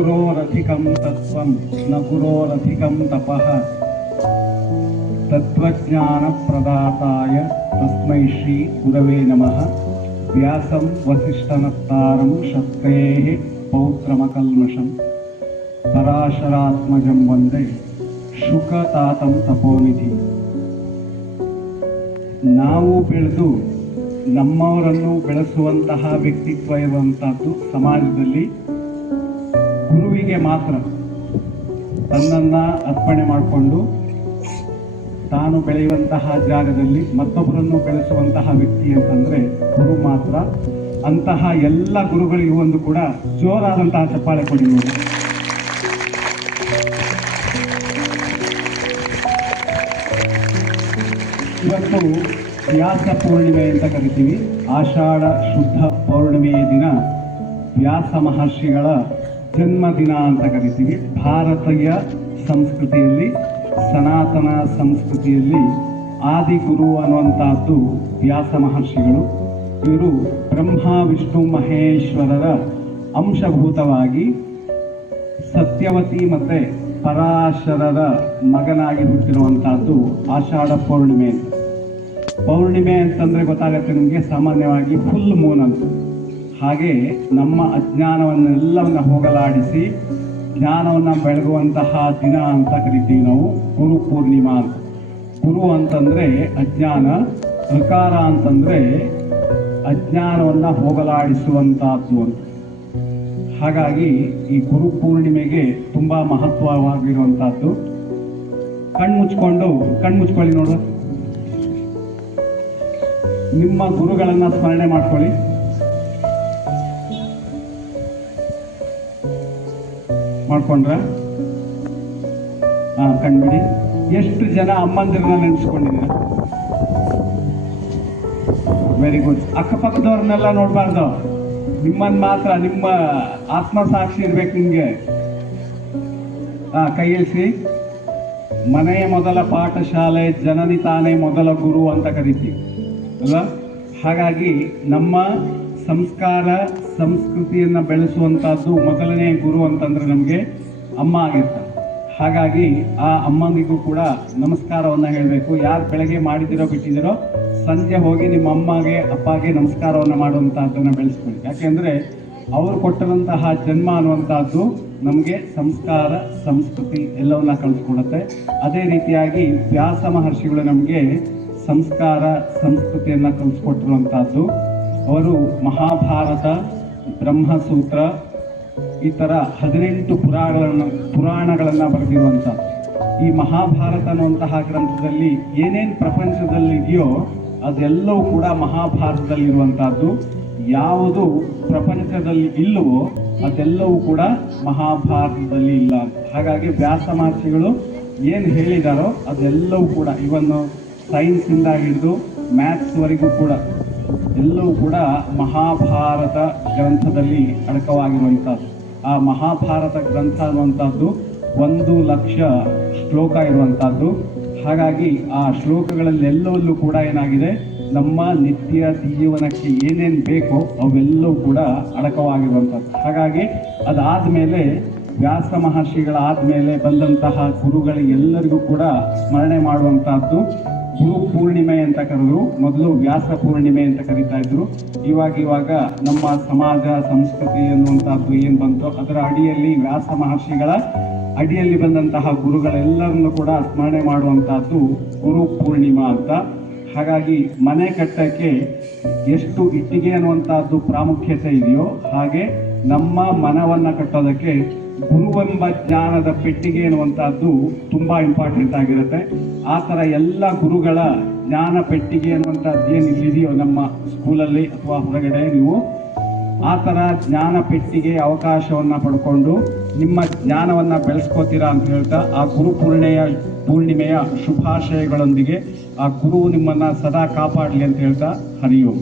ಗುರೋರಧಿಕಂ ತತ್ವಂ ನ ಗುರೋರಧಿಕಂ ತಪಃ ತತ್ವಜ್ಞಾನ ಪ್ರದಾತಾಯ ತಸ್ಮೈ ಶ್ರೀ ಗುರವೇ ನಮಃ. ವ್ಯಾಸಂ ವಸಿಷ್ಠನತ್ತಾರಂ ಶಕ್ತೇಃ ಪೌತ್ರಮಕಲ್ಮಷಂ ಪರಾಶರಾತ್ಮಜಂ ವಂದೇ ಶುಕತಾತಂ ತಪೋನಿಧಿ. ನಾವು ಬೆಳೆದು ನಮ್ಮವರನ್ನು ಬೆಳೆಸುವಂತಹ ವ್ಯಕ್ತಿತ್ವ ಇರುವಂತಹದ್ದು ಸಮಾಜದಲ್ಲಿ ಗುರುವಿಗೆ ಮಾತ್ರ. ತನ್ನನ್ನು ಅರ್ಪಣೆ ಮಾಡಿಕೊಂಡು ತಾನು ಬೆಳೆಯುವಂತಹ ಜಾಗದಲ್ಲಿ ಮತ್ತೊಬ್ಬರನ್ನು ಬೆಳೆಸುವಂತಹ ವ್ಯಕ್ತಿ ಅಂತಂದ್ರೆ ಗುರು ಮಾತ್ರ. ಅಂತಹ ಎಲ್ಲ ಗುರುಗಳಿಗೂ ಒಂದು ಕೂಡ ಜೋರಾದಂತಹ ಚಪ್ಪಾಳೆ ಕೊಡಿ ನೋಡಿ. ಇವತ್ತು ವ್ಯಾಸ ಪೂರ್ಣಿಮೆ ಅಂತ ಕರಿತೀವಿ. ಆಷಾಢ ಶುದ್ಧ ಪೌರ್ಣಿಮೆಯ ದಿನ ವ್ಯಾಸ ಮಹರ್ಷಿಗಳ ಜನ್ಮದಿನ ಅಂತ ಕರಿತೀವಿ. ಭಾರತೀಯ ಸಂಸ್ಕೃತಿಯಲ್ಲಿ, ಸನಾತನ ಸಂಸ್ಕೃತಿಯಲ್ಲಿ ಆದಿಗುರು ಅನ್ನುವಂತಹದ್ದು ವ್ಯಾಸ ಮಹರ್ಷಿಗಳು. ಇವರು ಬ್ರಹ್ಮ ವಿಷ್ಣು ಮಹೇಶ್ವರರ ಅಂಶಭೂತವಾಗಿ ಸತ್ಯವತಿ ಮತ್ತೆ ಪರಾಶರರ ಮಗನಾಗಿ ಹುಟ್ಟಿರುವಂತಹದ್ದು ಆಷಾಢ ಪೌರ್ಣಿಮೆ ಅಂತ. ಪೌರ್ಣಿಮೆ ಅಂತಂದ್ರೆ ಗೊತ್ತಾಗತ್ತೆ ನಿಮಗೆ, ಸಾಮಾನ್ಯವಾಗಿ ಫುಲ್ ಮೂನ್ ಅಂತ. ಹಾಗೆ ನಮ್ಮ ಅಜ್ಞಾನವನ್ನೆಲ್ಲವನ್ನ ಹೋಗಲಾಡಿಸಿ ಜ್ಞಾನವನ್ನು ಬೆಳಗುವಂತಹ ದಿನ ಅಂತ ಕರಿತೀವಿ ನಾವು, ಗುರು ಪೂರ್ಣಿಮಾ ಅಂತ. ಗುರು ಅಂತಂದ್ರೆ ಅಜ್ಞಾನ, ಋಕಾರ ಅಂತಂದ್ರೆ ಅಜ್ಞಾನವನ್ನ ಹೋಗಲಾಡಿಸುವಂತಹದ್ದು ಅಂತ. ಹಾಗಾಗಿ ಈ ಗುರು ಪೂರ್ಣಿಮೆಗೆ ತುಂಬಾ ಮಹತ್ವವಾಗಿರುವಂತಹದ್ದು. ಕಣ್ಮುಚ್ಕೊಳ್ಳಿ ನೋಡು. ನಿಮ್ಮ ಗುರುಗಳನ್ನ ಸ್ಮರಣೆ ಮಾಡ್ಕೊಳ್ಳಿ. ಮಾಡ್ಕೊಂಡ್ರ? ಕಣ್ಬಿಡಿ. ಎಷ್ಟು ಜನ ಅಮ್ಮಂದಿರನ್ನ ನೆನೆಸ್ಕೊಂಡಿದ್ದೀರ? Very good. ಅಕ್ಕಪಕ್ಕದವ್ರನ್ನೆಲ್ಲ ನೋಡ್ಬಾರ್ದು, ನಿಮ್ಮನ್ನ ಮಾತ್ರ. ನಿಮ್ಮ ಆತ್ಮಸಾಕ್ಷಿ ಇರ್ಬೇಕು ನಿಮ್ಗೆ. ಕೈ ಇಳಿಸಿ. ಮನೆಯ ಮೊದಲ ಪಾಠಶಾಲೆ, ಜನನಿ ತಾನೇ ಮೊದಲ ಗುರು ಅಂತ ಕರಿತೀವಿ ಅಲ್ಲ? ಹಾಗಾಗಿ ನಮ್ಮ ಸಂಸ್ಕಾರ ಸಂಸ್ಕೃತಿಯನ್ನು ಬೆಳೆಸುವಂತಹದ್ದು ಮೊದಲನೇ ಗುರು ಅಂತಂದ್ರೆ ನಮಗೆ ಅಮ್ಮ ಆಗಿರ್ತಾರೆ. ಹಾಗಾಗಿ ಆ ಅಮ್ಮನಿಗೂ ಕೂಡ ನಮಸ್ಕಾರವನ್ನ ಹೇಳಬೇಕು. ಯಾರು ಬೆಳಗ್ಗೆ ಮಾಡಿದಿರೋ ಬಿಟ್ಟಿದಿರೋ, ಸಂಜೆ ಹೋಗಿ ನಿಮ್ಮ ಅಮ್ಮಗೆ ಅಪ್ಪಗೆ ನಮಸ್ಕಾರವನ್ನು ಮಾಡುವಂತಹದ್ದನ್ನು ಬೆಳೆಸ್ಕೊಳ್ಳಿ. ಯಾಕೆಂದ್ರೆ ಅವರು ಕೊಟ್ಟಿರುವಂತಹ ಜನ್ಮ ಅನ್ನುವಂತಹದ್ದು ನಮಗೆ ಸಂಸ್ಕಾರ ಸಂಸ್ಕೃತಿ ಎಲ್ಲವನ್ನ ಕಲಿಸ್ಕೊಡುತ್ತೆ. ಅದೇ ರೀತಿಯಾಗಿ ವ್ಯಾಸ ಮಹರ್ಷಿಗಳು ನಮಗೆ ಸಂಸ್ಕಾರ ಸಂಸ್ಕೃತಿಯನ್ನು ಕಲಿಸ್ಕೊಟ್ಟಿರುವಂತಹದ್ದು. ಅವರು ಮಹಾಭಾರತ, ಬ್ರಹ್ಮಸೂತ್ರ, ಈ ಥರ 18 ಪುರಾಣಗಳನ್ನು ಬರೆದಿರುವಂಥದ್ದು. ಈ ಮಹಾಭಾರತ ಅನ್ನುವಂತಹ ಗ್ರಂಥದಲ್ಲಿ ಏನೇನು ಪ್ರಪಂಚದಲ್ಲಿ ಇದೆಯೋ ಅದೆಲ್ಲವೂ ಕೂಡ ಮಹಾಭಾರತದಲ್ಲಿರುವಂತಹದ್ದು. ಯಾವುದು ಪ್ರಪಂಚದಲ್ಲಿ ಇಲ್ಲವೋ ಅದೆಲ್ಲವೂ ಕೂಡ ಮಹಾಭಾರತದಲ್ಲಿ ಇಲ್ಲ ಅಂತ. ಹಾಗಾಗಿ ವ್ಯಾಸ ಮಹರ್ಷಿಗಳು ಏನು ಹೇಳಿದಾರೋ ಅದೆಲ್ಲವೂ ಕೂಡ, ಇವನ್ನು ಸೈನ್ಸಿಂದ ಹಿಡಿದು ಮ್ಯಾಥ್ಸ್ವರೆಗೂ ಕೂಡ ಎಲ್ಲವೂ ಕೂಡ ಮಹಾಭಾರತ ಗ್ರಂಥದಲ್ಲಿ ಅಡಕವಾಗಿರುವಂಥದ್ದು. ಆ ಮಹಾಭಾರತ ಗ್ರಂಥ ಅನ್ನುವಂಥದ್ದು 1,00,000 ಶ್ಲೋಕ ಇರುವಂಥದ್ದು. ಹಾಗಾಗಿ ಆ ಶ್ಲೋಕಗಳಲ್ಲೆಲ್ಲವಲ್ಲೂ ಕೂಡ ಏನಾಗಿದೆ, ನಮ್ಮ ನಿತ್ಯ ಜೀವನಕ್ಕೆ ಏನೇನು ಬೇಕೋ ಅವೆಲ್ಲವೂ ಕೂಡ ಅಡಕವಾಗಿರುವಂಥದ್ದು. ಹಾಗಾಗಿ ಅದಾದಮೇಲೆ ವ್ಯಾಸ ಮಹರ್ಷಿಗಳಾದಮೇಲೆ ಬಂದಂತಹ ಗುರುಗಳಿಗೆಲ್ಲರಿಗೂ ಕೂಡ ಸ್ಮರಣೆ ಮಾಡುವಂತಹದ್ದು ಗುರು ಪೂರ್ಣಿಮೆ ಅಂತ ಕರೆದ್ರು. ಮೊದಲು ವ್ಯಾಸ ಪೂರ್ಣಿಮೆ ಅಂತ ಕರೀತಾ ಇದ್ರು. ಇವಾಗ ನಮ್ಮ ಸಮಾಜ ಸಂಸ್ಕೃತಿ ಅನ್ನುವಂಥದ್ದು ಏನು ಬಂತು ಅದರ ಅಡಿಯಲ್ಲಿ ವ್ಯಾಸ ಮಹರ್ಷಿಗಳ ಅಡಿಯಲ್ಲಿ ಬಂದಂತಹ ಗುರುಗಳೆಲ್ಲರನ್ನು ಕೂಡ ಸ್ಮರಣೆ ಮಾಡುವಂತಹದ್ದು ಗುರು ಪೂರ್ಣಿಮಾ ಅಂತ. ಹಾಗಾಗಿ ಮನೆ ಕಟ್ಟಕ್ಕೆ ಎಷ್ಟು ಇಟ್ಟಿಗೆ ಅನ್ನುವಂತಹದ್ದು ಪ್ರಾಮುಖ್ಯತೆ ಇದೆಯೋ ಹಾಗೆ ನಮ್ಮ ಮನವನ್ನು ಕಟ್ಟೋದಕ್ಕೆ ಗುರುವೆಂಬ ಜ್ಞಾನದ ಪೆಟ್ಟಿಗೆ ಅನ್ನುವಂಥದ್ದು ತುಂಬ ಇಂಪಾರ್ಟೆಂಟ್ ಆಗಿರುತ್ತೆ. ಆ ಥರ ಎಲ್ಲ ಗುರುಗಳ ಜ್ಞಾನ ಪೆಟ್ಟಿಗೆ ಅನ್ನುವಂಥದ್ದು ಏನು ಇಲ್ಲಿದೆಯೋ ನಮ್ಮ ಸ್ಕೂಲಲ್ಲಿ ಅಥವಾ ಹೊರಗಡೆ, ನೀವು ಆ ಥರ ಜ್ಞಾನ ಪೆಟ್ಟಿಗೆ ಅವಕಾಶವನ್ನು ಪಡ್ಕೊಂಡು ನಿಮ್ಮ ಜ್ಞಾನವನ್ನು ಬೆಳೆಸ್ಕೋತೀರಾ ಅಂತ ಹೇಳ್ತಾ ಆ ಗುರು ಪೂರ್ಣಿಮೆಯ ಶುಭಾಶಯಗಳೊಂದಿಗೆ ಆ ಗುರು ನಿಮ್ಮನ್ನು ಸದಾ ಕಾಪಾಡಲಿ ಅಂತ ಹೇಳ್ತಾ ಹರಿ ಓಂ.